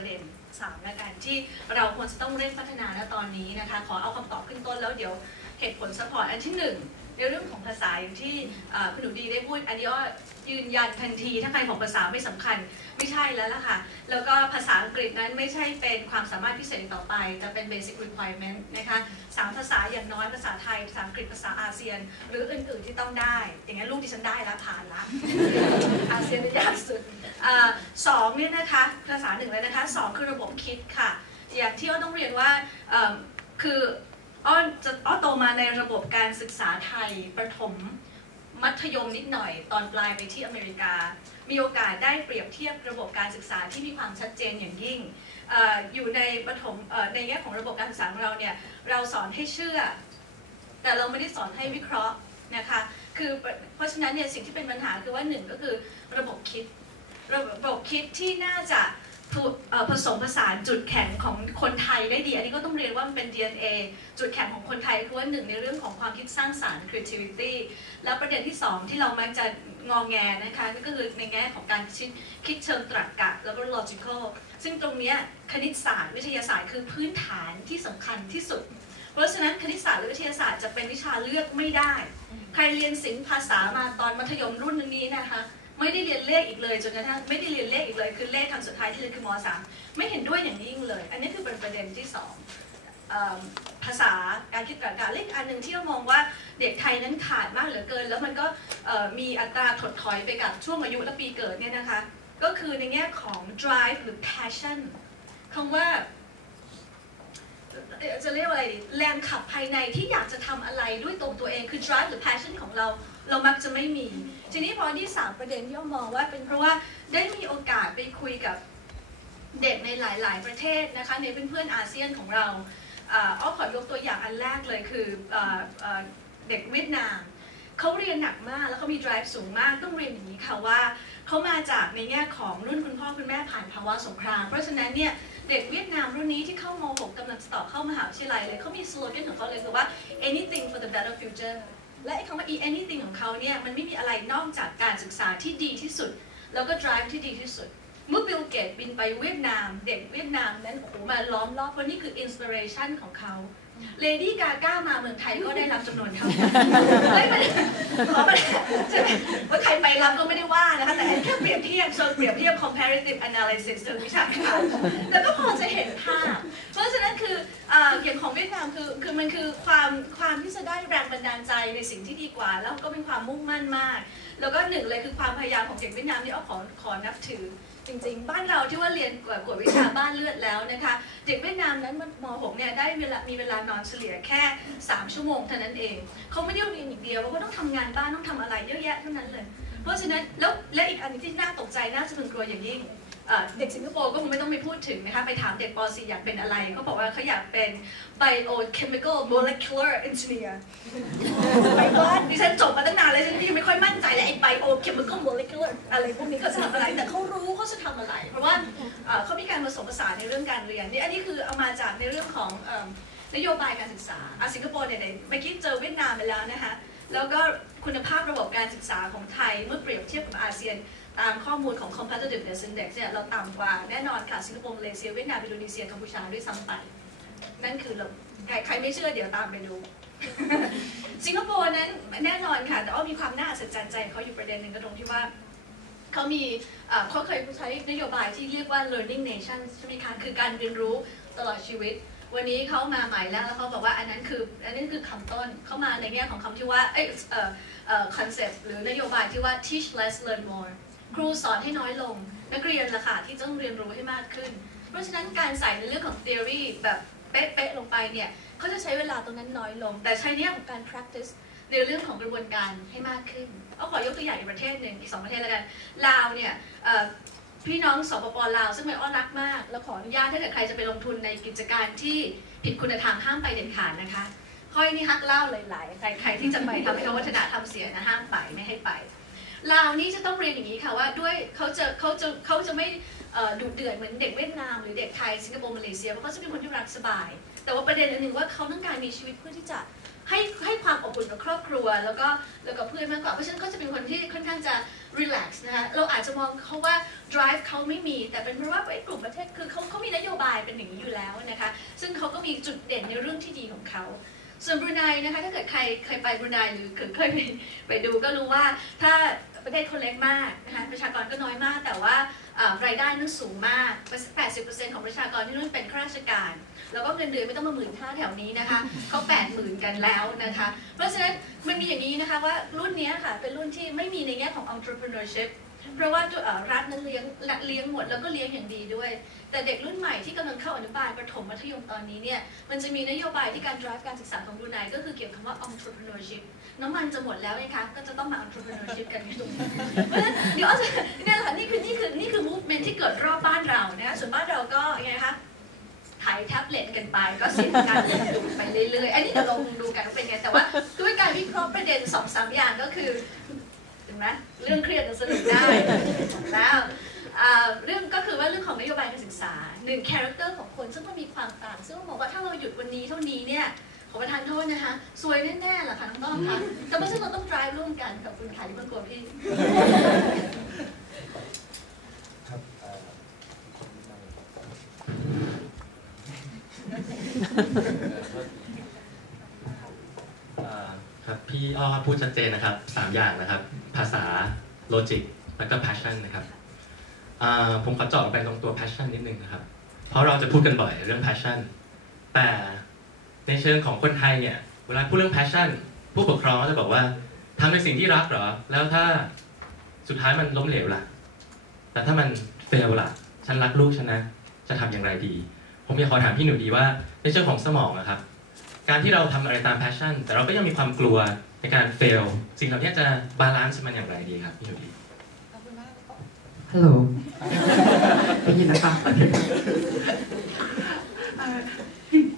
ประเด็นสามและกันที่เราควรจะต้องเร่งพัฒนาณตอนนี้นะคะ ขอเอาคำตอบขึ้นต้นแล้วเดี๋ยวเหตุผลสปอร์ตอันที่หนึ่ง ในเรื่องของภาษาอย่างที่คุณหนูดีได้พูดอันนี้ก็ยืนยันทันทีถ้าใครของภาษาไม่สำคัญไม่ใช่แล้วล่ะค่ะ แล้วก็ภาษาอังกฤษนั้นไม่ใช่เป็นความสามารถพิเศษต่อไป แต่เป็น basic requirement นะคะสามภาษาอย่างน้อยภาษาไทย ภาษาอังกฤษภาษาอาเซียน หรืออื่น ๆที่ต้องได้ อย่างนี้นลูกดิฉันได้แล้วผ่านละอาเซียนเป็นยากสุดอสองเนี่ยนะคะภาษาหนึ่งเลยนะคะสองคือระบบคิดค่ะ อย่างที่อ้อต้องเรียนว่าคือ อ้อจะอ้อโตมาในระบบการศึกษาไทยประถมมัธยมนิดหน่อย ตอนปลายไปที่อเมริกา มีโอกาสได้เปรียบเทียบระบบการศึกษาที่มีความชัดเจนอย่างยิ่งออยู่ในประถมในแง่ของระบบการศึกษาของเราเนี่ยเราสอนให้เชื่อ แต่เราไม่ได้สอนให้วิเคราะห์นะคะคือเพราะฉะนั้นเนี่ยสิ่งที่เป็นปัญหาคือว่าหนึ่งก็คือระบบคิด ระบบคิดที่น่าจะ ผสมผสานจุดแข็งของคนไทยได้ดี อันนี้ก็ต้องเรียนว่ามันเป็น DNA จุดแข็งของคนไทยคือว่าหนึ่งในเรื่องของความคิดสร้างสารรค์ creativity แล้วประเด็นที่สองที่เรามักจะงองแงนะคะก็คือในแง่ของการคิดคิดเชิงตรรกะแล้วก็ logical ซึ่งตรงนี้คณิตศาสตร์วิทยาศาสตร์คือพื้นฐานที่สำคัญที่สุด เพราะฉะนั้นคณิตศาสตร์และวิทยาศาสตร์จะเป็นวิชาเลือกไม่ได้ ใครเรียนศิลป์ภาษามาตอนมัธยมรุ่นนี้นะคะ ไม่ได้เรียนเลขอีกเลยจนกระทั่งไม่ได้เรียนเลขอีกเลย คือเลขคำสุดท้ายที่เรียนคือม .3 ไม่เห็นด้วยอย่างยิ่งเลย อันนี้คือเป็นประเด็นที่สองภาษาการคิดตรรกะเลขอันหนึ่งที่เรามองว่าเด็กไทยนั้นขาดมากเหลือเกิน แล้วมันก็มีอัตราถดถอยไปกับช่วงอายุและปีเกิดเนี่ยนะคะ ก็คือในแง่ของ drive หรือ passion คำว่าจะเรียกว่าอะไรดีแรงขับภายในที่อยากจะทำอะไรด้วยตัวตัวเองคือ drive หรือ passion ของเรา เรามักจะไม่มี ทีนี้พอที่สามประเด็นที่อ้อมองว่าเป็นเพราะว่าได้มีโอกาสไปคุยกับเด็กในหลาย ๆ ประเทศนะคะในเพื่อนๆอาเซียนของเราอ่าอ้อขอยกตัวอย่างอันแรกเลยคือออเด็กเวียดนามเขาเรียนหนักมากแล้วเขามี drive สูงมากต้องเรียนอย่างนี้ค่ะว่าเขามาจากในแง่ของรุ่นคุณพ่อคุณแม่ผ่านภาวะสงคราม เพราะฉะนั้นเนี่ยเด็กเวียดนามรุ่นนี้ที่เข้าม .6 กำลังจะสอเข้ามหาวิทยาลัยเลยเขามีสโลแกนของเขาเลยคือว่า anything for the better future และไอ้คำว่า e anything ของเขาเนี่ยมันไม่มีอะไรนอกจากการศึกษาที่ดีที่สุด แล้วก็ drive ที่ดีที่สุด เมื่อบิลเกตบินไปเวียดนาม เด็กเวียดนามนั้นโอ้โหมาล้อมรอบเพราะนี่คือ inspiration ของเขาเลดี้กาก้ามาเมืองไทยก็ได้รับจำนวนเท่ากันเฮ้ยมันขอมันใช่ไหมว่าใครไปรับก็ไม่ได้ว่านะคะ แต่แค่เปรียบเทียบเชิงเปรียบเทียบ comparative analysis เชิงวิชาการแต่ก็พอจะเห็นภาพ เพราะฉะนั้นคือเอ่ออย่างของเวียดนามคือคือมันคือความความที่จะได้แรงบันดาลใจในสิ่งที่ดีกว่า แล้วก็เป็นความมุ่งมั่นมาก แล้วก็หนึ่งเลยคือความพยายามของเด็กเวียดนามนี่เอาขอขอนับถือ จริง ๆ บ้านเราที่ว่าเรียนกวดกวดวิชาบ้านเลือดแล้วนะคะ เด็กเวียดนามนั้นม .6 เนี่ยได้เวลามีเวลานอนเฉลี่ยแค่ 3 ชั่วโมงเท่านั้นเอง เขาไม่ได้เรียนอย่างเดียวเขาก็ต้องทำงานบ้านต้องทำอะไรเยอะแยะเท่านั้นเลย เพราะฉะนั้นแล้วและอีกอันที่น่าตกใจน่าสะพรึงกลัวอย่างยิ่งเอ่อเด็กสิงคโปร์ก็คงไม่ต้องไปพูดถึงนะคะ ไปถามเด็กป .4 อยากเป็นอะไร เขาบอกว่าเขาอยากเป็น biochemical molecular engineer ไปบ้านดิฉันจบ อะไรพวกนี้เขาจะทำอะไรแต่เขารู้เขาจะทำอะไร เพราะว่าเขามีการผสมผสานในเรื่องการเรียนนี่อันนี้คือเอามาจากในเรื่องของนโยบายการศึกษาอะสิงคโปร์เนี่ยเมื่อกี้เจอเวียดนามไปแล้วนะคะแล้วก็คุณภาพระบบการศึกษาของไทยเมื่อเปรียบเทียบกับอาเซียนตามข้อมูลของ competitiveness index เนี่ยเราต่ำกว่าแน่นอนค่ะสิงคโปร์เลเซียเวียดนามอินโดนีเซียกัมพูชาด้วยซ้ำไป นั่นคือเราใครใครไม่เชื่อเดี๋ยวตามไปดูสิงคโปร์นั้นแน่นอนค่ะ แต่ว่ามีความน่าอัศจรรย์ใจเขาอยู่ประเด็นหนึ่งก็ตรงที่ว่า เขามีเขาเคยใช้นโยบายที่เรียกว่า learning nation ใช่ไหมคะคือการเรียนรู้ตลอดชีวิต วันนี้เขามาใหม่แล้วแล้วเขาบอกว่าอันนั้นคืออันนั้นคือคำต้นเข้ามาในแง่ของคำที่ว่าเอ้ยเออเออ concept หรือนโยบายที่ว่า teach less learn more ครูสอนให้น้อยลง นักเรียนละค่ะที่ต้องเรียนรู้ให้มากขึ้น เพราะฉะนั้นการใส่ในเรื่องของ theory แบบเป๊ะๆลงไปเนี่ยเขาจะใช้เวลาตรงนั้นน้อยลง แต่ใช้ในแง่ของการ practice ในเรื่องของกระบวนการให้มากขึ้นเอาขอยกตัวอย่างอีกประเทศหนึ่งอีกสองประเทศแล้วกันลาวเนี่ยพี่น้องสปปลาวซึ่งเป็นอ้อนรักมาก แล้วขออนุญาตถ้าเกิดใครจะไปลงทุนในกิจการที่ผิดคุณธรรมห้ามไปเด็ดขาดนะคะค่อยนี่ฮักเล่าหลายใครใครที่จะไปทำให้เขาวัฒนธรรมเสียนะห้ามไปไม่ให้ไปลาวนี่จะต้องเรียนอย่างนี้ค่ะว่าด้วยเขาจะเขาจะเขาจะไม่ดุเดือดเหมือนเด็กเวียดนามหรือเด็กไทยสิงคโปร์มาเลเซียเพราะเขาจะเป็นคนที่รักสบาย แต่ว่าประเด็นอันหนึ่งว่าเขาต้องการมีชีวิตเพื่อที่จะ ให้ให้ความอบอุ่นกับครอบครัว แล้วก็แล้วก็เพื่อนมากกว่า เพราะฉะนั้นเขาจะเป็นคนที่ค่อนข้างจะรีแลกซ์นะคะเราอาจจะมองเขาว่า drive เขาไม่มี แต่เป็นเพราะว่าไอ้กลุ่มประเทศคือเขาเขามีนโยบายเป็นอย่างนี้อยู่แล้วนะคะ ซึ่งเขาก็มีจุดเด่นในเรื่องที่ดีของเขาส่วนบรูไนนะคะถ้าเกิดใครเคยไปบรูไนหรือเคยไปไปดูก็รู้ว่าถ้า ประเทศคนเล็กมากนะคะประชากรก็น้อยมาก แต่ว่ารายได้นั้นสูงมาก 80%ของประชากรที่นู่นเป็นข้าราชการ แล้วก็เงินเดือนไม่ต้องมาหมื่นห้าแถวนี้นะคะเขาแปดหมื่นกันแล้วนะคะ เพราะฉะนั้นมันมีอย่างนี้นะคะว่ารุ่นนี้ค่ะเป็นรุ่นที่ไม่มีในแง่ของ entrepreneurship เพราะว่ารัฐนั้นเลี้ยงเลี้ยงหมดแล้วก็เลี้ยงอย่างดีด้วย แต่เด็กรุ่นใหม่ที่กำลังเข้าอนุบาลประถมมัธยมตอนนี้เนี่ยมันจะมีนโยบายที่การ drive การศึกษาของบรูไนก็คือเกี่ยวกับคำว่า entrepreneurship น้ำมันจะหมดแล้วนะคะก็จะต้องมา entrepreneurship กันที่ตรงนี้เพราะฉะนั้นเดี๋ยวเนี่ยแหละนี่คือนี่คือนี่คือ movement ที่เกิดรอบบ้านเรานะคะส่วนบ้านเราก็ยังไงคะถ่ายแท็บเล็ตกันไปก็เสียการดูไปเรื่อยๆ อันนี้เดี๋ยวเราดูกันว่าเป็นไง แต่ว่าด้วยการวิเคราะห์ประเด็นสองสามอย่างก็คือเห็นไหมเรื่องเครียดจะสนุกได้แล้วเรื่องก็คือว่าเรื่องของนโยบายการศึกษาหนึ่งคาแรคเตอร์ของคนซึ่งมันมีความต่าง ซึ่งต้องบอกว่าถ้าเราหยุดวันนี้เท่านี้เนี่ย ขอประทานโทษนะคะซวยแน่ๆแหละค่ะน้องต้อมค่ะแต่ไม่ใช่เราต้อง drive ร่วมกันกับคุณขายที่บังกลัวพี่ ครับเอ่ออ่าครับพี่อ้อพูดชัดเจนนะครับสามอย่างนะครับ ภาษาโลจิกแล้วก็ passion นะครับอ่าผมขอเจาะไปตรงตัว passion นิดนึงนะครับ เพราะเราจะพูดกันบ่อยเรื่อง passion แต่ ในเชิงของคนไทยเนี่ย เวลาพูดเรื่อง passion ผู้ปกครองก็จะบอกว่าทำในสิ่งที่รักเหรอ แล้วถ้าสุดท้ายมันล้มเหลวล่ะ แต่ถ้ามัน fail ล่ะ ฉันรักลูกฉันนะ จะทำอย่างไรดี ผมอยากขอถามพี่หนูดีว่า ในเชิงของสมองนะครับ การที่เราทำอะไรตาม passion แต่เราก็ยังมีความกลัวในการ fail สิ่งเหล่านี้จะบาลานซ์มันอย่างไรดีครับพี่หนูดีฮัลโหลได้ยินนะคะ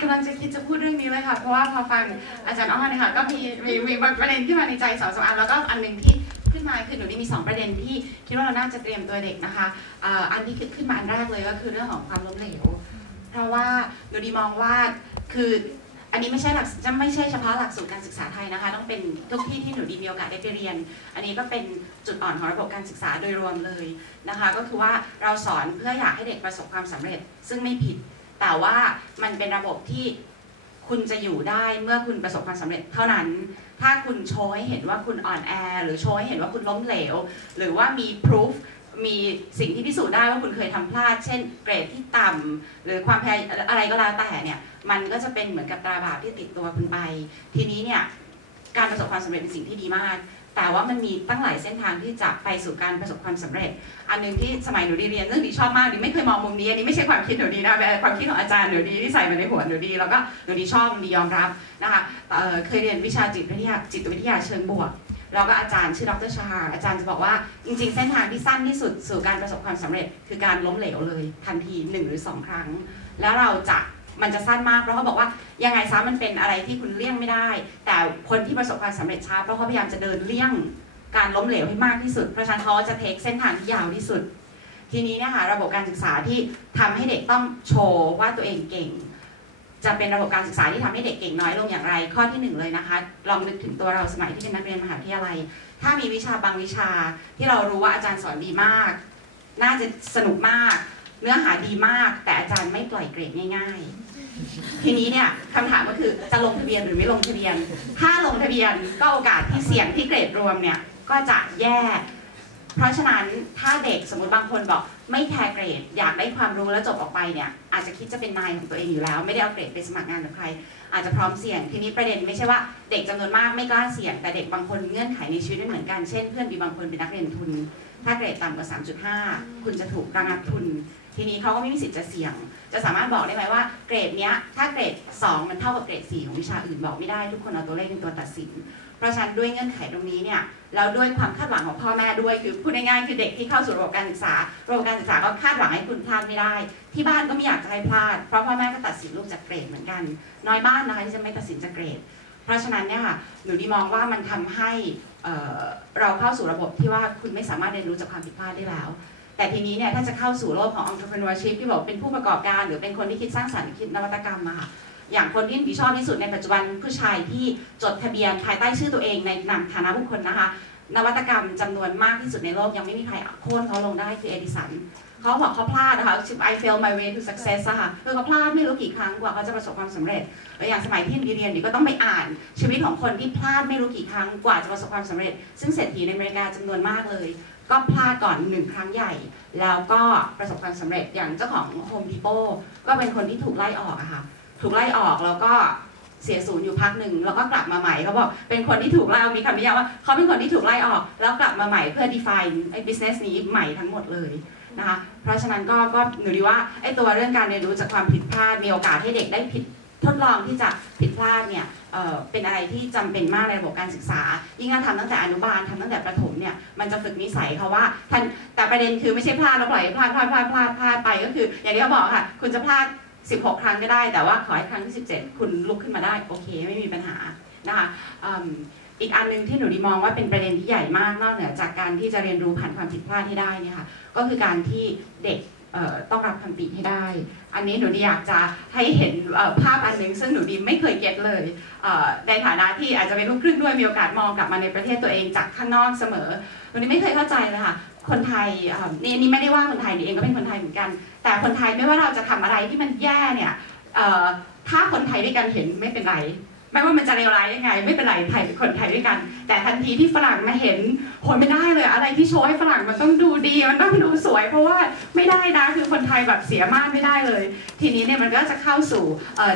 กำลังจะคิดจะพูดเรื่องนี้เลยค่ะ เพราะว่าพอฟังอาจารย์อ้อเนี่ยค่ะก็มีมีมีประเด็นที่มาในใจสองสามอันแล้วก็อันหนึ่งที่ขึ้นมาคือหนูนี่มีสองประเด็นที่คิดว่าเราน่าจะเตรียมตัวเด็กนะคะอันที่ขึ้นมาอันแรกเลยก็คือเรื่องของความล้มเหลว เพราะว่าหนูดีมองว่าคืออันนี้ไม่ใช่หลักจะไม่ใช่เฉพาะหลักสูตรการศึกษาไทยนะคะ ต้องเป็นทุกที่ที่หนูดีมีโอกาสได้ไปเรียน อันนี้ก็เป็นจุดอ่อนของระบบการศึกษาโดยรวมเลยนะคะ ก็คือว่าเราสอนเพื่ออยากให้เด็กประสบความสำเร็จ ซึ่งไม่ผิด แต่ว่ามันเป็นระบบที่คุณจะอยู่ได้เมื่อคุณประสบความสำเร็จเท่านั้น ถ้าคุณโชว์ให้เห็นว่าคุณอ่อนแอ หรือโชว์ให้เห็นว่าคุณล้มเหลว หรือว่ามี proof มีสิ่งที่พิสูจน์ได้ว่าคุณเคยทำพลาด เช่น เกรดที่ต่ำหรือความพยายอะไรก็แล้วแต่เนี่ย มันก็จะเป็นเหมือนกับตราบาปที่ติดตัวคุณไป ทีนี้เนี่ย การประสบความสำเร็จเป็นสิ่งที่ดีมาก แต่ว่ามันมีตั้งหลายเส้นทางที่จะไปสู่การประสบความสำเร็จ อันหนึ่งที่สมัยหนูดีเรียนเรื่องดีชอบมากดีไม่เคยมองมุมนี้อันนี้ไม่ใช่ความคิดหนูดีนะเป็นความคิดของอาจารย์หนูดีที่ใส่มาในหัวหนูดี แล้วก็หนูดีชอบหนูดียอมรับนะคะเเคยเรียนวิชาจิตวิทยาจิตวิทยาเชิงบวกแล้วก็อาจารย์ชื่อดรชาฮาอาจารย์จะบอกว่าจริงๆ เส้นทางที่สั้นที่สุดสู่การประสบความสำเร็จ คือการล้มเหลวเลยทันทีหนึ่งหรือสองครั้ง แล้วเราจะ มันจะสั้นมากเพราะเขาบอกว่ายังไงซะมันเป็นอะไรที่คุณเลี่ยงไม่ได้ แต่คนที่ประสบความสำเร็จช้าเพราะเขาพยายามจะเดินเลี่ยงการล้มเหลวให้มากที่สุด เพราะฉะนั้นเขาจะเทคเส้นทางที่ยาวที่สุด ทีนี้เนี่ยค่ะระบบการศึกษาที่ทำให้เด็กต้องโชว์ว่าตัวเองเก่ง จะเป็นระบบการศึกษาที่ทำให้เด็กเก่งน้อยลงอย่างไร ข้อที่หนึ่งเลยนะคะ ลองนึกถึงตัวเราสมัยที่เป็นนักเรียนมหาวิทยาลัย ถ้ามีวิชาบางวิชาที่เรารู้ว่าอาจารย์สอนดีมาก น่าจะสนุกมาก เนื้อหาดีมาก แต่อาจารย์ไม่ปล่อยเกรดง่าย ๆ ทีนี้เนี่ยคำถามก็คือจะลงทะเบียนหรือไม่ลงทะเบียน ถ้าลงทะเบียนก็โอกาสที่เสี่ยงที่เกรดรวมเนี่ยก็จะแย่เพราะฉะนั้นถ้าเด็กสมมติบางคนบอกไม่แคร์เกรด อยากได้ความรู้แล้วจบออกไปเนี่ยอาจจะคิดจะเป็นนายของตัวเองอยู่แล้ว ไม่ได้เอาเกรดไปสมัครงานกับใคร อาจจะพร้อมเสี่ยงทีนี้ประเด็นไม่ใช่ว่าเด็กจำนวนมากไม่กล้าเสี่ยง แต่เด็กบางคนเงื่อนไขในชีวิตไม่เหมือนกันเช่นเพื่อนมีบางคนเป็นนักเรียนทุน ถ้าเกรดต่ำกว่า 3.5 คุณจะถูกระงับทุน ทีนี้เขาก็ไม่มีสิทธิ์จะเสี่ยง จะสามารถบอกได้ไหมว่าเกรดเนี้ยถ้าเกรด 2 มันเท่ากับเกรด 4 ของวิชาอื่นบอกไม่ได้ทุกคนเอาตัวเลขเป็นตัวตัดสิน เพราะฉะนั้นด้วยเงื่อนไขตรงนี้เนี่ยแล้วด้วยความคาดหวังของพ่อแม่ด้วยคือพูดง่ายๆคือเด็กที่เข้าสู่ระบบการศึกษาระบบการศึกษาก็คาดหวังให้คุณพลาดไม่ได้ ที่บ้านก็ไม่อยากจะให้พลาด เพราะพ่อแม่ก็ตัดสินลูกจากเกรดเหมือนกัน น้อยบ้านนะคะที่จะไม่ตัดสินจากเกรด เพราะฉะนั้นเนี่ยค่ะหนูดีมองว่ามันทำให้เอ่อเราเข้าสู่ระบบที่ว่าคุณไม่สามารถเรียนรู้จากความผิดพลาดได้แล้ว แต่ทีนี้เนี่ยถ้าจะเข้าสู่โลกของ entrepreneurship ที่บอกเป็นผู้ประกอบการหรือเป็นคนที่คิดสร้างสรรค์คิดนวัตกรรมมาค่ะอย่างคนที่ดีชอบที่สุดในปัจจุบันผู้ชายที่จดทะเบียนภายใต้ชื่อตัวเองในนามฐานะบุคคลนะคะ นวัตกรรมจำนวนมากที่สุดในโลกยังไม่มีใครโค่นเขาลงได้คือเอดิสันเขาบอกเขาพลาดนะคะ I fail my way to success อะค่ะคือเขาพลาดไม่รู้กี่ครั้งกว่าเขาจะประสบความสำเร็จแล้วอย่างสมัยที่เรียนดีก็ต้องไปอ่านชีวิตของคนที่พลาดไม่รู้กี่ครั้งกว่าจะประสบความสำเร็จ ซึ่งเศรษฐีในอเมริกาจำนวนมากเลย ก็พลาดก่อนหนึ่งครั้งใหญ่ แล้วก็ประสบความสำเร็จอย่างเจ้าของ Home Depot ก็เป็นคนที่ถูกไล่ออกอะค่ะถูกไล่ออกแล้วก็เสียศูนย์อยู่พักหนึ่งแล้วก็กลับมาใหม่เขาบอกเป็นคนที่ถูกไล่ออกมีคำนิยามว่าเขาเป็นคนที่ถูกไล่ออก แล้วกลับมาใหม่เพื่อ define ไอ้ business นี้ใหม่ทั้งหมดเลยนะคะเพราะฉะนั้นก็ก็หนูดีว่าไอ้ตัวเรื่องการเรียนรู้จากความผิดพลาดมีโอกาสให้เด็กได้ผิดทดลองที่จะผิดพลาดเนี่ย เป็นอะไรที่จำเป็นมากในระบบการศึกษา ยิ่งถ้าทำตั้งแต่อนุบาลทำตั้งแต่ประถมเนี่ยมันจะฝึกนิสัยเขาว่าท่านแต่ประเด็นคือไม่ใช่พลาดแล้วปล่อยพลาดพลาดพลาดพลาดพลาดไปก็คือ อย่างที่เขาบอกค่ะ คุณจะพลาด 16 ครั้งก็ได้ แต่ว่าขอให้ครั้งที่ 17 คุณลุกขึ้นมาได้โอเค ไม่มีปัญหานะคะอีกอันหนึงที่หนูดีมองว่าเป็นประเด็นที่ใหญ่มากนอกเหนือจากการที่จะเรียนรู้ผ่านความผิดพลาดให้ได้นี่ค่ะก็คือการที่เด็ก ต้องรับคำติให้ได้ อันนี้หนูดีอยากจะให้เห็นภาพอันหนึ่งซึ่งหนูดีไม่เคยเก็ตเลย ในฐานะที่อาจจะเป็นลูกครึ่งด้วยมีโอกาสมองกลับมาในประเทศตัวเองจากข้างนอกเสมอหนูดีไม่เคยเข้าใจเลยค่ะคนไทยนี่นี่ไม่ได้ว่าคนไทยหนูเองก็เป็นคนไทยเหมือนกัน แต่คนไทยไม่ว่าเราจะทำอะไรที่มันแย่เนี่ยถ้าคนไทยด้วยกันเห็นไม่เป็นไร ไม่ว่ามันจะเลวร้ายยังไง ไม่เป็นไรไทยเป็นคนไทยด้วยกัน แต่ทันทีที่ฝรั่งมาเห็นโหไม่ได้เลย อะไรที่โชว์ให้ฝรั่งมันต้องดูดีมันต้องดูสวย เพราะว่าไม่ได้นะคือคนไทยแบบเสียมากไม่ได้เลย ทีนี้เนี่ยมันก็จะเข้าสู่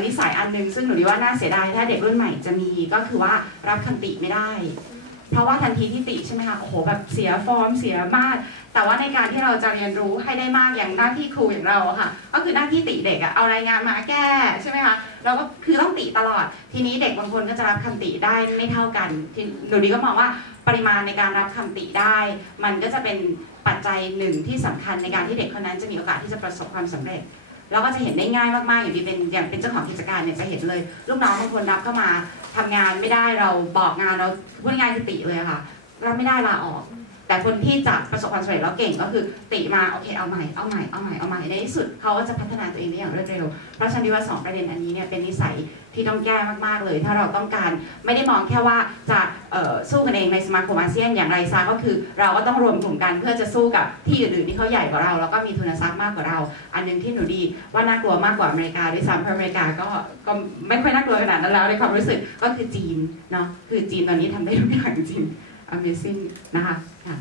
นิสัยอันหนึงซึ่งหนูดีว่าน่าเสียดายถ้าเด็กรุ่นใหม่จะมีก็คือว่ารับคำติไม่ได้ เพราะว่าทันทีที่ติใช่ไหมคะโอ้โหแบบเสียฟอร์มเสียมากแต่ว่าในการที่เราจะเรียนรู้ให้ได้มากอย่างหน้าที่ครูอย่างเราค่ะ ก็คือหน้าที่ติเด็กอะเอารายงานมาแก้ใช่ไหมคะเราก็คือต้องติตลอด ทีนี้เด็กบางคนก็จะรับคำติได้ไม่เท่ากันทีหนูดีก็มองว่าปริมาณในการรับคำติได้ มันก็จะเป็นปัจจัยหนึ่งที่สำคัญในการที่เด็กคนนั้นจะมีโอกาสที่จะประสบความสำเร็จเราก็จะเห็นได้ง่ายมากๆ อย่างที่เป็นอย่างเป็นเจ้าของกิจการเนี่ยจะเห็นเลย ลูกน้องบางคนรับเข้ามา ทำงานไม่ได้เราบอกงานเราพูดง่ายคือติเลยค่ะรับไม่ได้ลาออก แต่คนที่จะประสบความสำเร็จแล้วเก่งก็คือติมาโอเคเอาใหม่เอาใหม่เอาใหม่เอาใหม่ในที่สุดเขาก็จะพัฒนาตัวเองได้อย่างรวดเร็วเพราะฉันดีว่าสองประเด็นอันนี้เนี่ยเป็นนิสัย ที่ต้องแก้มากๆเลย ถ้าเราต้องการไม่ได้มองแค่ว่าจะสู้กันเองในสมาคมอาเซียนอย่างไรซะก็คือ เราก็ต้องรวมกลุ่มกันเพื่อจะสู้กับที่อื่นๆที่เขาใหญ่กว่าเรา แล้วก็มีทุนทรัพย์มากกว่าเรา อันนึงที่หนูดีว่าน่ากลัวมากกว่าอเมริกาด้วยซ้ำเพราะอเมริกาก็ก็ไม่ค่อยน่ากลัวขนาดนั้นแล้วในความรู้สึกก็คือจีนเนาะคือจีนตอนนี้ทำได้ทุกอย่างจริง Amazing นะคะค่ะ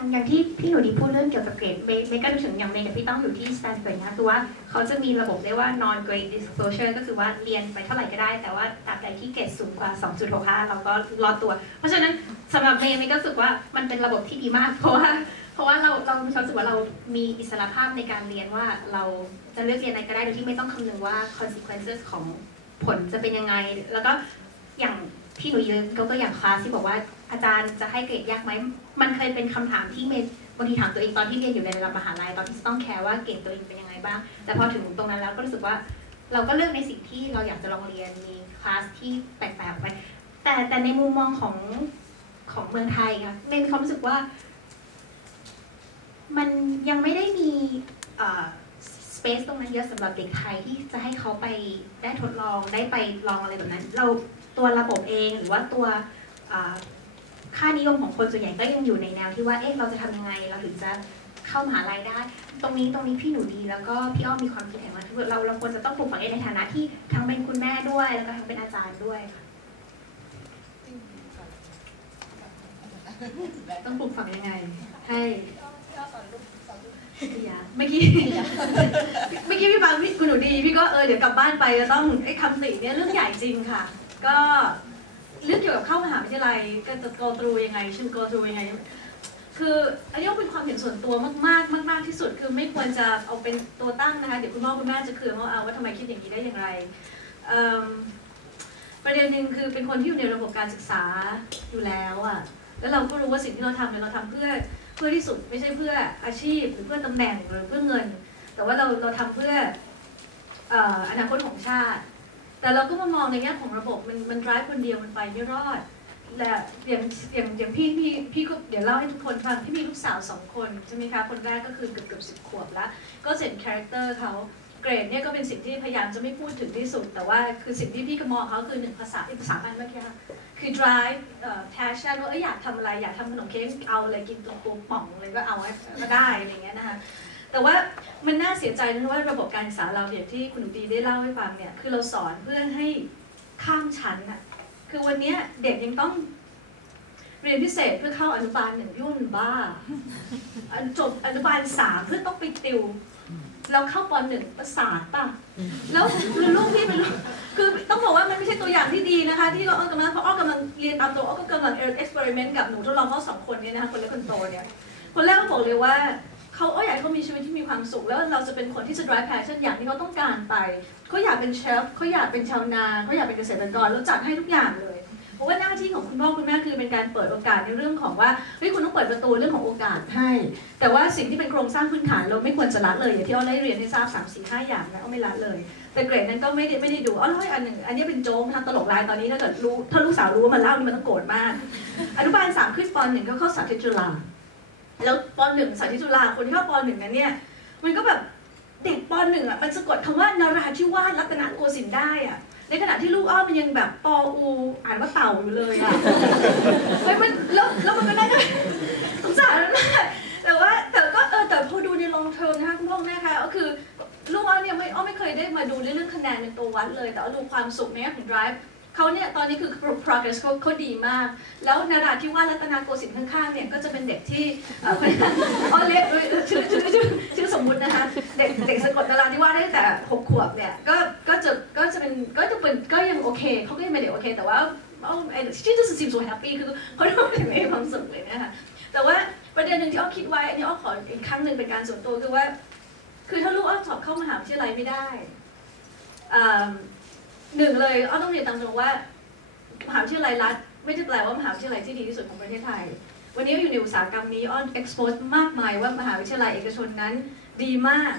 อย่างอย่างที่พี่หนูดีพูดเรื่องเกี่ยวกับเกรดเมย์เมย์ก็นึกถึงอย่างเมย์กับพี่ต้องอยู่ที่สแตนฟอร์ดนะคือว่าเขาจะมีระบบเรียกว่า non grade disclosure ก็คือว่าเรียนไปเท่าไหร่ก็ได้ แต่ว่าตราบใดที่เกรดสูงกว่า 2.65 เราก็รอดตัว เพราะฉะนั้นสำหรับเมย์เมย์ก็รู้สึกว่ามันเป็นระบบที่ดีมากเพราะว่าเพราะว่าเราเรามีความรู้สึกว่าเรามีอิสระภาพในการเรียนว่าเราจะเลือกเรียนอะไรก็ได้โดยที่ไม่ต้องคำนึงว่า consequences ของผลจะเป็นยังไง แล้วก็อย่างที่หนูยืนก็ตัวอย่างคลาสที่บอกว่า อาจารย์จะให้เกรดยากไหม มันเคยเป็นคำถามที่เมย์บางทีถามตัวเองตอนที่เรียนอยู่ในระดับมหาลัยตอนที่ต้องแคร์ว่าเกรดตัวเองเป็นยังไงบ้าง แต่พอถึงตรงนั้นแล้วก็รู้สึกว่า เราก็เลือกในสิ่งที่เราอยากจะลองเรียนมีคลาสที่แปลกๆออกไป แต่แต่ในมุมมองของของเมืองไทยค่ะเมย์มีความรู้สึกว่า มันยังไม่ได้มีสเปซตรงนั้นเยอะสำหรับเด็กไทยที่จะให้เขาไปได้ทดลองได้ไปลองอะไรแบบนั้น เราตัวระบบเองหรือว่าตัว ค่านิยมของคนส่วนใหญ่ก็ยังอยู่ในแนวที่ว่า เอ๊ะ เราจะทำยังไง เราถึงจะเข้ามหาลัยได้ ตรงนี้ตรงนี้พี่หนูดี แล้วก็พี่อ้อมมีความคิดเห็นว่าคือเราเราควรจะต้องปลูกฝังเองในฐานะที่ทั้งเป็นคุณแม่ด้วย แล้วก็ทั้งเป็นอาจารย์ด้วยค่ะต้องปลูกฝังยังไง ให้อย่าเมื่อกี้เมื่อกี้พี่ฟังพี่คุณหนูดี พี่ก็เออเดี๋ยวกลับบ้านไปจะต้องไอ้คำติเนี่ยเรื่องใหญ่จริงค่ะ ก็ เรื่องเกี่ยวกับเข้ามหาวิทยาลัยก็จะ go through ยังไงชื่อ go through ยังไง คืออันนี้ก็เป็นความเห็นส่วนตัวมากๆมาก ๆที่สุด คือไม่ควรจะเอาเป็นตัวตั้งนะคะเดี๋ยวคุณพ่อคุณแม่จะเคืองว่าเอาว่าทำไมคิดอย่างนี้ได้อย่างไรประเด็นหนึ่งคือเป็นคนที่อยู่ในระบบการศึกษาอยู่แล้วอะแล้วเราก็รู้ว่าสิ่งที่เราทำเนี่ยเราทำเพื่อเพื่อที่สุดไม่ใช่เพื่ออาชีพหรือเพื่อตำแหน่งหรือเพื่อเงิน แต่ว่าเราเราทำเพื่ออออนาคตของชาติ แต่เราก็มามองในแง่ของระบบมันมันร้ายคนเดียวมันไปไม่รอดและอย่างอย่างอย่างพี่พี่พี่ก็เดี๋ยวเล่าให้ทุกคนฟังพี่มีลูกสาวสองคนใช่ไหมคะคนแรกก็คือเกือบเกือบสิบขวบแล้ว ก็เห็นคาแรคเตอร์เขาเกรดเนี่ยก็เป็นสิ่งที่พยายามจะไม่พูดถึงที่สุด แต่ว่าคือสิ่งที่พี่ก็มองเขาคือหนึ่งภาษาอีกภาษาอันเมื่อกี้ค่ะคือ drive passion ว่าอยากทำอะไรอยากทำขนมเค้กเอาอะไรกินตัวตัวป่องเลยก็เอาไว้ก็ได้อะไรเงี้ยนะคะ แต่ว่ามันน่าเสียใจนะว่าระบบการศึกษาเราอย่างที่คุณหนูตีได้เล่าให้ฟังเนี่ยคือเราสอนเพื่อให้ข้ามชั้นอะคือวันนี้เด็กยังต้องเรียนพิเศษเพื่อเข้าอนุบาลหนึ่งพี่ว่ามันบ้าจบอนุบาลสามเพื่อต้องไปติวเราเข้าปหนึ่งประสาทป่ะแล้วแล้วลูกพี่เป็นลูกคือต้องบอกว่ามันไม่ใช่ตัวอย่างที่ดีนะคะ ที่เราอ้อกำลังเพราะอ้อกำลังเรียนตามตัวอ้อก็กำลังเอ็กซ์เพร์เมนต์กับหนูทดลองเขาสองคนเนี่ยนะคะคนเล็กคนโตเนี่ยคนแรกก็บอกเลยว่า เขาอ้อยากให้เขามีชีวิตที่มีความสุข แล้วเราจะเป็นคนที่จะ drive passion อย่างที่เขาต้องการไปเขาอยากเป็นเชฟเขาอยากเป็นชาวนาเขาอยากเป็นเกษตรกรแล้วจัดให้ทุกอย่างเลยเพราะว่าหน้าที่ของคุณพ่อคุณแม่คือเป็นการเปิดโอกาสในเรื่องของว่าเฮ้ยคุณต้องเปิดประตูเรื่องของโอกาสให้ แต่ว่าสิ่งที่เป็นโครงสร้างพื้นฐานเราไม่ควรจะละเลยอย่างที่อ้อได้เรียนให้ทราบ3 4 5อย่างนะอ้อไม่ละเลย แต่เกรดนั้นก็ไม่ได้ไม่ได้ดูอ้อเล่าให้อันหนึ่งอันนี้เป็นโจ๊กนะคะตลกลายตอนนี้ถ้าเกิดรู้ถ้าลูกสาวรู้ว่ามันเล่านี่มันต้องโกรธมาก อนุบาลสามขึ้นปหนึ่งก็เข้าสาธิตจุฬา แล้วปหนึ่งสาธิตจุฬาคนที่เข้าปหนึ่งนั้นเนี่ย มันก็แบบเด็กปหนึ่งอะมันสะกดคำว่านราธิวาสรัตนโกสินทร์ได้อะ ในขณะที่ลูกอ้อมมันยังแบบปออูอ่านว่าเต่าอยู่เลยอะมันมันแล้วแล้วมันก็ได้สงสารมันมากแต่ว่าแต่ก็เออแต่พอดูใน long term นะคะคุณพ่อแม่คะก็คือลูกอ้อเนี่ยไม่อ้อไม่เคยได้มาดูเรื่องคะแนนเป็นตัววัดเลย แต่ว่าดูความสุขในแง่ของ drive เขาเนี่ยตอนนี้คือ progress เขาเขาดีมาก แล้วนาราธิวารัตนโกสินทร์ข้างๆเนี่ยก็จะเป็นเด็กที่เอ่ออ้อเรียกชื่อชื่อชื่อชื่อสมมุตินะคะเด็กเด็กสะกดนาราธิวาได้แต่หกขวบเนี่ยก็ก็จะก็จะเป็นก็จะเป็นก็ยังโอเคเขาก็ยังเป็นเด็กโอเค แต่ว่า oh she doesn't seem so happy คือเขาดูไม่มีความสุขเลยนะคะแต่ว่าประเด็นหนึ่งที่อ้อคิดไว้อันนี้อ้อขออีกครั้งหนึ่งเป็นการส่วนตัวคือว่า คือถ้าลูกอ้อสอบเข้ามหาวิทยาลัยไม่ได้อ่า หนึ่งเลยอ้อต้องเรียนตามตรงว่ามหาวิทยาลัยรัฐไม่ได้แปลว่ามหาวิทยาลัยที่ดีที่สุดของประเทศไทย วันนี้อยู่ในอุตสาหกรรมนี้อ้อ expose มากมายว่ามหาวิทยาลัยเอกชนนั้น ดีมาก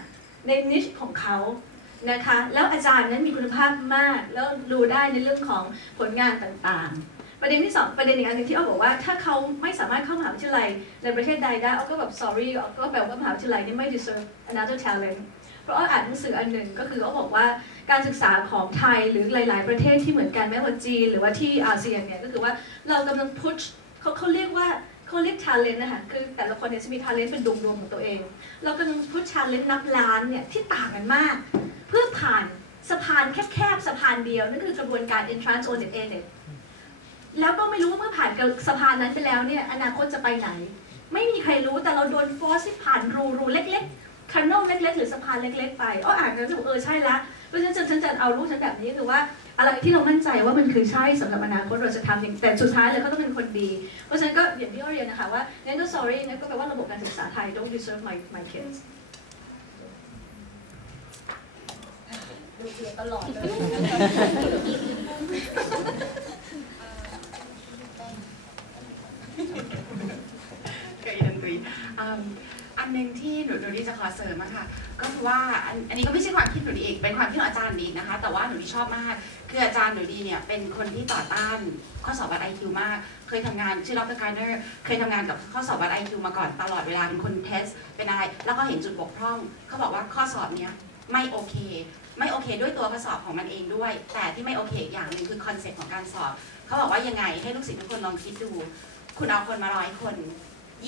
ในนิชของเขานะคะแล้วอาจารย์นั้นมีคุณภาพมาก แล้วดูได้ในเรื่องของผลงานต่างๆ ประเด็นที่สองประเด็นอีกอันนึงที่อ้อบอกว่าถ้าเขาไม่สามารถเข้ามหาวิทยาลัยในประเทศใดได้อ้อก็แบบ sorry อ้อก็แบบว่ามหาวิทยาลัยนี้ไม่ deserve another talent เพราะอ่านหนังสืออันหนึ่งก็คืออ้อบอกว่าการศึกษาของไทยหรือหลาย ๆ ประเทศที่เหมือนกันแม้ว่าจีน หรือว่าที่อาเซียนเนี่ยก็คือว่าเรากำลัง push เขาเขาเรียกว่าเขาเรียก talent นะคะคือแต่ละคนเนี่ยจะมี talent เป็นดวงดวงๆของตัวเอง เรากำลัง push talent นับล้านเนี่ยที่ต่างกันมาก เพื่อผ่านสะพานแคบๆสะพานเดียวนั่นคือกระบวนการ entrance audit anet แล้วก็ไม่รู้ว่าเมื่อผ่านสะพานนั้นไปแล้วเนี่ยอนาคตจะไปไหน ไม่มีใครรู้แต่เราโดนฟอสให้ผ่านรูรูเล็ก ๆ คันนลเล็กๆ หรือสะพานเล็ก ๆ ไปอ้ออ่านแล้วรู้สึกว่าเออใช่ละเพราะฉะนั้นฉันจะเอาลูกฉันแบบนี้คือว่าอะไรที่เรามั่นใจว่ามันคือใช่สำหรับอนาคตเราจะทำอย่างแต่สุดท้ายเลยเขาต้องเป็นคนดี เพราะฉะนั้นก็อย่างที่อ้อเรียนนะคะว่างั้นก็ sorry งั้นก็แปลว่าระบบการศึกษาไทย don't deserve my my kids ดูเดือดตลอดเลยเกิดดนตรี อันหนึ่งที่หนูหนูดีจะขอเสริมอะค่ะ ก็คือว่าอันอันนี้ก็ไม่ใช่ความคิดหนูดีเองเป็นความคิดของอาจารย์ดีนะคะ แต่ว่าหนูดีชอบมาก คืออาจารย์หนูดีเนี่ยเป็นคนที่ต่อต้านข้อสอบวัด IQ มาก เคยทำงานชื่อดรการ์เนอร์เคยทำงานกับข้อสอบวัด IQ มาก่อนตลอดเวลาเป็นคนเทสเป็นอะไร แล้วก็เห็นจุดบกพร่อง เขาบอกว่าข้อสอบเนี้ยไม่โอเค ไม่โอเคด้วยตัวข้อสอบของมันเองด้วย แต่ที่ไม่โอเคอย่างหนึ่งคือคอนเซ็ปต์ของการสอบ เขาบอกว่ายังไงให้ลูกศิษย์ทุกคนลองคิดดู คุณเอาคนมาร้อยคน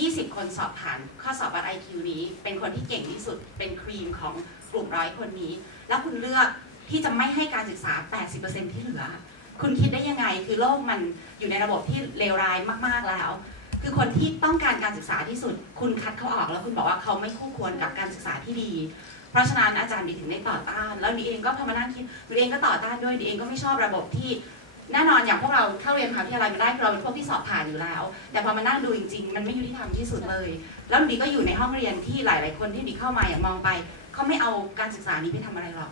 20 คนสอบผ่านข้อสอบวัด IQ นี้ เป็นคนที่เก่งที่สุด เป็นครีมของกลุ่มร้อยคนนี้ แล้วคุณเลือกที่จะไม่ให้การศึกษา 80%ที่เหลือ คุณคิดได้ยังไง คือโลกมันอยู่ในระบบที่เลวร้ายมาก ๆ แล้ว คือคนที่ต้องการการศึกษาที่สุด คุณคัดเขาออกแล้วคุณบอกว่าเขาไม่คู่ควรกับการศึกษาที่ดี เพราะฉะนั้นอาจารย์ดีถึงได้ต่อต้าน แล้วดีเองก็พอมานั่งคิดดีเองก็ต่อต้านด้วยดีเองก็ไม่ชอบระบบที่ แน่นอนอย่างพวกเราเข้าเรียนมหาวิทยาลัยมาได้คือเราเป็นพวกที่สอบผ่านอยู่แล้ว แต่พอมานั่งดูจริงๆ มันไม่ยุติธรรมที่สุดเลย แล้วดีก็อยู่ในห้องเรียนที่หลาย ๆ คนที่ดีเข้ามาอย่างมองไปเขาไม่เอาการศึกษานี้ไปทำอะไรหรอก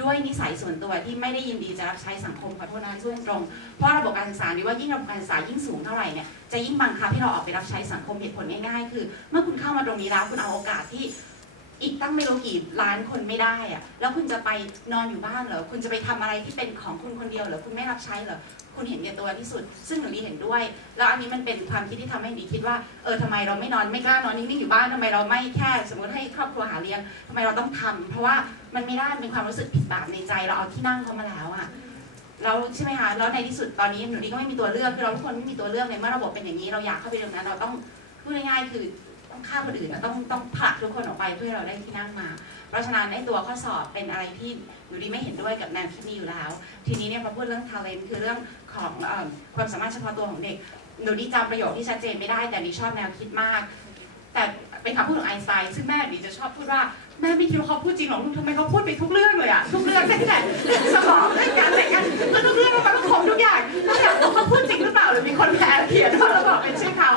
ด้วยนิสัยส่วนตัวที่ไม่ได้ยินดีจะรับใช้สังคมขอโทษนะช่วงตรง เพราะระบบการศึกษาดีว่ายิ่งระบบการศึกษายิ่งสูงเท่าไหร่เนี่ยจะยิ่งบังคับให้เราออกไปรับใช้สังคมเหตุผลง่ายๆ คือ เมื่อคุณเข้ามาตรงนี้แล้วคุณเอาโอกาสที่ อีกตั้งไม่รู้กี่ล้านคนไม่ได้อะแล้วคุณจะไปนอนอยู่บ้านเหรอ คุณจะไปทำอะไรที่เป็นของคุณคนเดียวเหรอ คุณไม่รับใช้เหรอ คุณเห็นแก่ตัวที่สุด ซึ่งหนูดีเห็นด้วย แล้วอันนี้มันเป็นความคิดที่ทำให้ดีคิดว่า เออทำไมเราไม่นอนไม่กล้านอนนิ่งๆอยู่บ้านทำไมเราไม่แค่ สมมติให้ครอบครัวหาเลี้ยงทำไมเราต้องทำเพราะว่ามันไม่ได้เป็นความรู้สึกผิดบาปในใจเราเอาที่นั่งเขามาแล้วอะเราใช่ไหมคะ แล้วในที่สุดตอนนี้หนูดีก็ไม่มีตัวเลือก คือเราทุกคนไม่มีตัวเลือกในเมื่อระบบเป็นอย่างนี้ เราอยากเข้าไปตรงนั้น เราต้องพูดง่ายๆคือ ฆ่าคนอื่นต้องต้องผลักทุกคนออกไปเพื่อให้เราได้ที่นั่งมา เพราะฉะนั้นในตัวข้อสอบเป็นอะไรที่อยู่ดีไม่เห็นด้วยกับแนวคิดนี้อยู่แล้ว ทีนี้เนี่ยพอพูดเรื่อง talent คือเรื่องของอความสามารถเฉพาะตัวของเด็กหนูดีจำประโยคที่ชัดเจนไม่ได้แต่ดีชอบแนวคิดมาก แต่เป็นคำพูดของไอน์สไตน์ซึ่งแม่ดีจะชอบพูดว่า แม่ไม่คิดว่าเขาพูดจริงหรอกลูกทำไมเขาพูดไปทุกเรื่องเลยอะทุกเรื่องตั้งแต่เรื่องสมองเรื่องการแต่งงานคือทุกเรื่องมันก็ครบทุกอย่างทุกอย่างเขาพูดจริงหรือเปล่าหรือมีคนแอบเขียนมาแล้วบอกเป็นชื่อเขา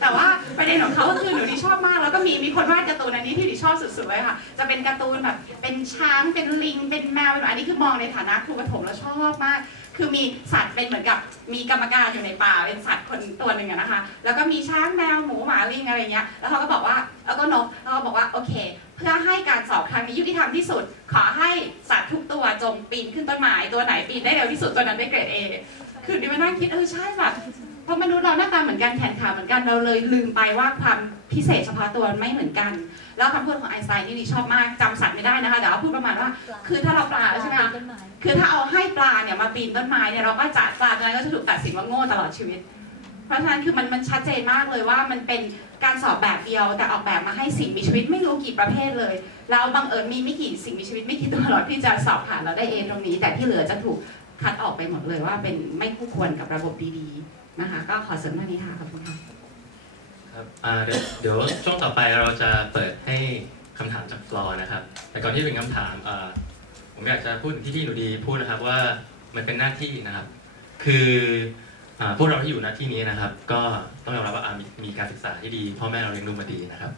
แต่ว่าประเด็นของเขาก็คือหนูดีชอบมาก แล้วก็มีมีคนวาดการ์ตูนอันนี้ที่ดีชอบสุดๆเลยค่ะ จะเป็นการ์ตูนแบบเป็นช้างเป็นลิง เป็นแมวเป็นอันนี้คือมองในฐานะครูประถมแล้วชอบมากคือมีสัตว์เป็นเหมือนกับมีกรรมการอยู่ในป่าเป็นสัตว์คนตัวหนึ่งนะคะ แล้วก็มีช้างแมวหมูหมาลิงอะไรเงี้ยแล้วเขาก็บอกว่าแล้วก็นกแล้วก็บอกว่าโอเค เพื่อให้การสอบครั้งนี้ยุติธรรมที่สุด ขอให้สัตว์ทุกตัวจงปีนขึ้นต้นไม้ตัวไหนปีนได้เร็วที่สุดตัวนั้นได้เกรดเอคือดิมานั่งคิดเออใช่แบบเพราะมนุษย์เราหน้าตาเหมือนกันแขนขาเหมือนกันเราเลยลืมไปว่าความพิเศษเฉพาะตัวไม่เหมือนกัน แล้วคำพูดของไอน์สไตน์ที่ดิชอบมากจำสัตว์ไม่ได้นะคะแต่ว่าพูดประมาณว่า คือถ้าเราปลาใช่ไหมคะคือถ้าเอาให้ปลาเนี่ยมาปีนต้นไม้เนี่ยเราก็จะปลาตัวนั้นก็จะถูกตัดสินว่าโง่ตลอดชีวิต เพราะฉะนั้นคือมันมันชัดเจนมากเลยว่ามันเป็นการสอบแบบเดียว แต่ออกแบบมาให้สิ่งมีชีวิตไม่รู้กี่ประเภทเลย แล้วบังเอิญมีไม่กี่สิ่งมีชีวิตไม่กี่ตัวหรอกที่จะสอบผ่านเราได้เอตรงนี้ แต่ที่เหลือจะถูกคัดออกไปหมดเลยว่าเป็นไม่คู่ควรกับระบบดีๆนะคะ ก็ขอเสริมเท่านี้ค่ะขอบคุณค่ะครับเดี๋ยวช่วงต่อไปเราจะเปิดให้คำถามจากฟลอร์นะครับ แต่ก่อนที่จะเป็นคำถามผมอยากจะพูดที่ที่หนูดีพูดนะครับว่ามันเป็นหน้าที่นะครับ คือ พวกเราที่อยู่หน้าที่นี้นะครับ ก็ต้องยอมรับว่ามีมีการศึกษาที่ดีพ่อแม่เราเลี้ยงดูมาดีนะครับ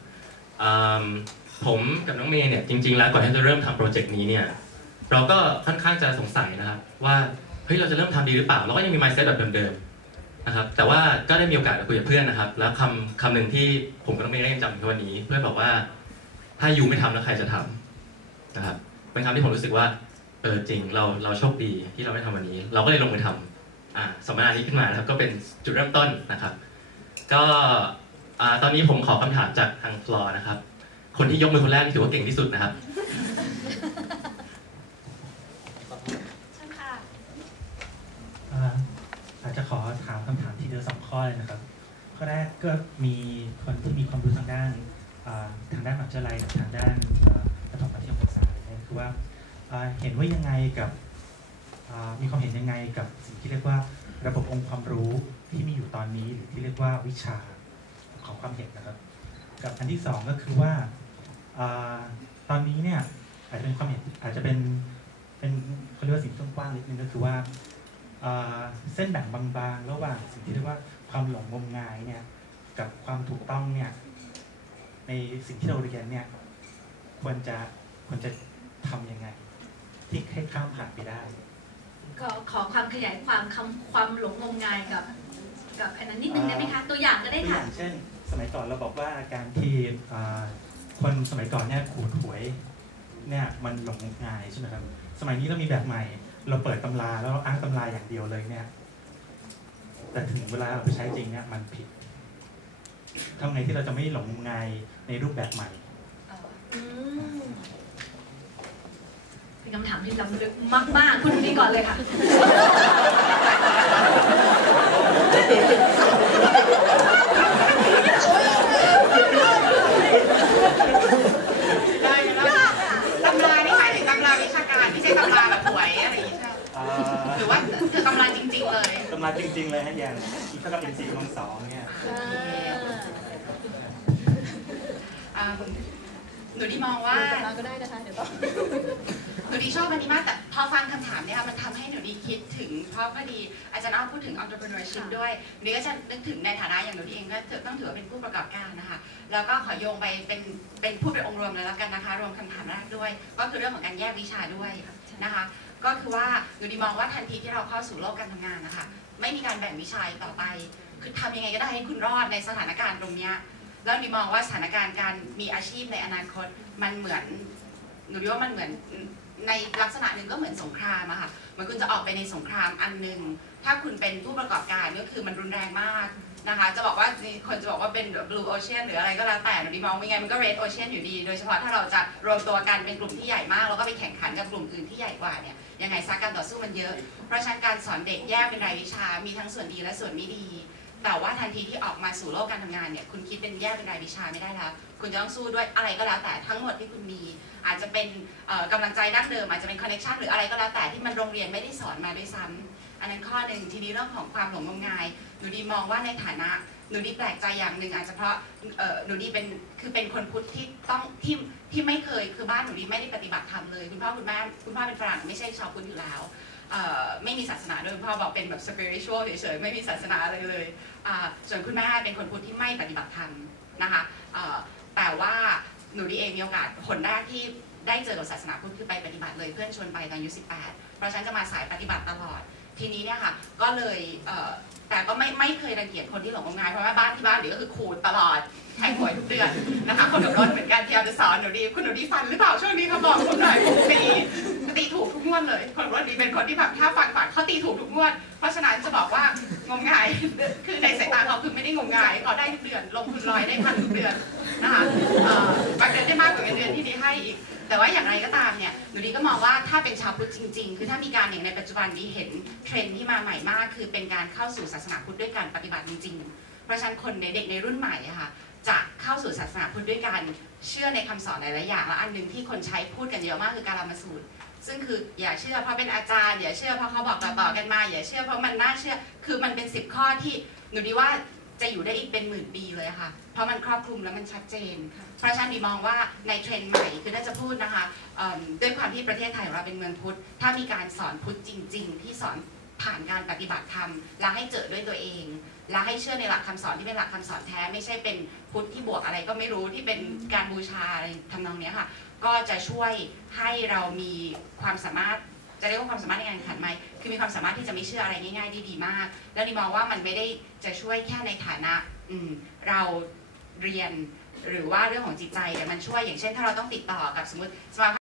ผมกับน้องเมย์เนี่ยจริงๆแล้วก่อนที่จะเริ่มทำโปรเจกต์นี้เนี่ยเราก็ค่อนข้างจะสงสัยนะครับ ว่าเฮ้ยเราจะเริ่มทำดีหรือเปล่า เราก็ยังมี mindset แบบเดิมๆนะครับแต่ว่าก็ได้มีโอกาสคุยกับเพื่อนนะครับ แล้วคำคำหนึ่งที่ผมกับน้องเมย์ก็ยังจำถึงวันนี้ เพื่อนบอกว่าถ้ายูไม่ทำแล้วใครจะทำนะครับเป็นคำที่ผมรู้สึกว่าเออจริงเราเราโชคดีที่เราได้ทำวันนี้ เราก็เลยลงมือทำอ่า สัมมนานี้ขึ้นมานะครับก็เป็นจุดเริ่มต้นนะครับ ก็ตอนนี้ผมขอคำถามจากทางฟลอร์นะครับ คนที่ยกมือคนแรกนี่ถือว่าเก่งที่สุดนะครับอาจจะขอถามคำถามทีเดียวสองข้อเลยนะครับ ข้อแรกก็มีคนที่มีความรู้ทางด้านทางด้านมหาวิทยาลัยทางด้านอ่าประถมมัธยมศึกษาคือว่าเห็นว่ายังไงกับ มีความเห็นยังไงกับสิ่งที่เรียกว่าระบบองค์ความรู้ที่มีอยู่ตอนนี้หรือที่เรียกว่าวิชาของความเห็นนะครับ กับอันที่สองก็คือว่าอตอนนี้เนี่ยอาจจะเป็นความเห็นอาจจะเป็นเป็นเขาเรียกว่าสิ่งกว้างนิดนึงก็คือว่าอ่าเส้นแบ่งบางๆ ระหว่างสิ่งที่เรียกว่าความหลงงมงายเนี่ยกับความถูกต้องเนี่ยในสิ่งที่เราเรียนเนี่ยควรจะควรจะทำยังไง ที่ให้ข้ามผ่านไปได้ ก็ขอความขยายความคำความหลงงมงายกับ กับอันนั้นนิดนึงได้ไหมคะ ตัวอย่างก็ได้ตัวอค่ะ ย่างเช่น สมัยก่อนเราบอกว่าการที่อ่าคนสมัยก่อนเนี่ยขูดหวยเนี่ยมันหลงงมงายใช่ไหมครับสมัยนี้เรามีแบบใหม่ เราเปิดตำราแล้วเราอ้างตำราอย่างเดียวเลยเนี่ยแต่ถึงเวลาเอาไปใช้จริงเนี่ยมันผิดทำไงที่เราจะไม่หลงงมงายในรูปแบบใหม่ อืม เป็นคำถามที่ล้ำลึกมาก ๆ คุณดูดีก่อนเลยค่ะ ได้แล้วตำรานี่หมายถึงตำราวิชาการไม่ใช่ตำราแบบหวยอะไรอย่างเงี้ยใช่ไหมอ่าหรือว่าคือตำราจริง ๆ เลยตำราจริง ๆ เลยฮะอย่างอีกเท่ากับ MC กำลังสองเนี่ยอ่าหนูดีมองว่ามาก็ได้นะคะเดี๋ยวต้องามเนี่ยค่ะมันทำให้หนูดีคิดถึงเพราะพอดีอาจารย์อ้อพูดถึง entrepreneurship ด้วยหนูดีก็จะนึกถึงในฐานะอย่างหนูดีเองก็ถือต้องถือว่าเป็นผู้ประกอบการนะคะ แล้วก็ขอโยงไปเป็นเป็นพูดเป็นองค์รวมเลยแล้วกันนะคะ รวมคำถามแรกด้วย ก็คือเรื่องของการแยกวิชาด้วยนะคะ ก็คือว่าหนูดีมองว่าทันทีที่เราเข้าสู่โลกการทำงานนะคะ ไม่มีการแบ่งวิชาอีกต่อไป คือทำยังไงก็ได้ให้คุณรอดในสถานการณ์ตรงเนี้ยแล้วดีมองว่าสถานการณ์การมีอาชีพในอนาคตมันเหมือนหนูดีว่ามันเหมือน ในลักษณะหนึ่งก็เหมือนสงครามอะค่ะเหมือนคุณจะออกไปในสงครามอันหนึ่งถ้าคุณเป็นผู้ประกอบการก็คือมันรุนแรงมากนะคะ จะบอกว่าคนจะบอกว่าเป็น blue ocean หรืออะไรก็แล้วแต่หนูดีมองว่าไงมันก็ red ocean อยู่ดี โดยเฉพาะถ้าเราจะรวมตัวกันเป็นกลุ่มที่ใหญ่มาก แล้วก็ไปแข่งขันกับกลุ่มอื่นที่ใหญ่กว่าเนี่ยยังไงซักการต่อสู้มันเยอะ เพราะฉะนั้นการสอนเด็กแยกเป็นรายวิชา มีทั้งส่วนดีและส่วนไม่ดี แต่ว่าทันทีที่ออกมาสู่โลกการทำงานเนี่ยคุณคิดเป็นแยกเป็นรายวิชาไม่ได้แล้วคุณจะต้องสู้ด้วยอะไรก็แล้วแต่ทั้งหมดที่คุณมี อาจจะเป็นเอ่อกำลังใจดั้งเดิมอาจจะเป็นคอนเนคชันหรืออะไรก็แล้วแต่ที่มันโรงเรียนไม่ได้สอนมาด้วยซ้ำอันนั้นข้อหนึ่งทีนี้เรื่องของความหลงงมงายหนูดีมองว่าในฐานะหนูดีแปลกใจอย่างหนึ่งอาจจะเพราะหนูดีเป็นคือเป็นคนพุทธที่ต้องที่ที่ไม่เคยคือบ้านหนูดีไม่ได้ปฏิบัติธรรมเลยคุณพ่อคุณแม่คุณพ่อเป็นฝรั่งไม่ใช่ชาวพุทธอยู่แล้วไม่มีศาสนาด้วยคุณพ่อบอกเป็นแบบ spiritual เฉยๆไม่มีศาสนาอะไรเลยส่วนคุณแม่เป็นคนพุทธที่ไม่ปฏิบัติธรรมนะคะแต่ว่า หนูดีเองมีโอกาสคนแรกที่ได้เจอกับศาสนาพุทธคือไปปฏิบัติเลยเพื่อนชวนไปตอนอายุ18 เพราะฉะนันจะมาสายปฏิบัติตลอด ทีนี้เนี่ยค่ะ ก็เลยเอ่อแต่ก็ไม่ไม่เคยรังเกียจคนที่หลงงมงายเพราะว่าบ้านที่บ้านหนูก็คือขูดตลอดแทงหวยทุกเดือนนะคะคนขับรถเหมือนกันที่เอาจะสอนหนูดีคุณหนูดีฟันหรือเปล่าช่วงนี้เขาบอกผมหน่อยผมตีตีถูกทุกงวดเลย คนขับรถดีเป็นคนที่แบบถ้าฟังฝันเขาตีถูกทุกงวด เพราะฉะนั้นจะบอกว่างมงายคือในสายตาเขาคือไม่ได้งมงายเขาได้ทุกเดือน ลงทุนลอยได้พันทุกเดือน นะคะบางเดือนได้มากกว่าเงินเดือนที่ดีให้อีก แต่ว่าอย่างไรก็ตามเนี่ยหนูดีก็มองว่าถ้าเป็นชาวพุทธจริง ๆ คือถ้ามีการอย่างในปัจจุบันดีเห็นเทรนด์ที่มาใหม่มาก คือเป็นการเข้าสู่ศาสนาพุทธด้วยการปฏิบัติจริงๆ เพราะฉะนั้นคนในเด็กในรุ่นใหม่อะค่ะจะเข้าสู่ศาสนาพุทธด้วยการเชื่อในคำสอนหลายๆอย่างและอันหนึ่งที่คนใช้พูดกันเยอะมากคือการละมาสูตรซึ่งคืออย่าเชื่อเพราะเป็นอาจารย์อย่าเชื่อเพราะเขาบอกต่อๆกันมา อย่าเชื่อเพราะมันน่าเชื่อ คือมันเป็นสิบข้อที่หนูดีว่าจะอยู่ได้อีกเป็นหมื่นปีเลยค่ะ เพราะมันครอบคลุมและมันชัดเจน เพราะฉะนั้นดีมองว่าในเทรนด์ใหม่คือน่าจะพูดนะคะด้วยความที่ประเทศไทยของเราเป็นเมืองพุทธ ถ้ามีการสอนพุทธจริง ๆ ที่สอนผ่านการปฏิบัติธรรมและให้เจอด้วยตัวเองและให้เชื่อในหลักคำสอนที่เป็นหลักคำสอนแท้ไม่ใช่เป็นพุทธที่บวกอะไรก็ไม่รู้ที่เป็นการบูชาอะไรทำนองนี้ค่ะ ก็จะช่วยให้เรามีความสามารถจะเรียกว่าความสามารถในการแข่งขันไหมคือมีความสามารถที่จะไม่เชื่ออะไรง่ายๆได้ดีมาก แล้วดีมองว่ามันไม่ได้จะช่วยแค่ในฐานะเรา เรียน หรือว่าเรื่องของจิตใจแต่มันช่วยอย่างเช่น ถ้าเราต้องติดต่อกับสมมติสมา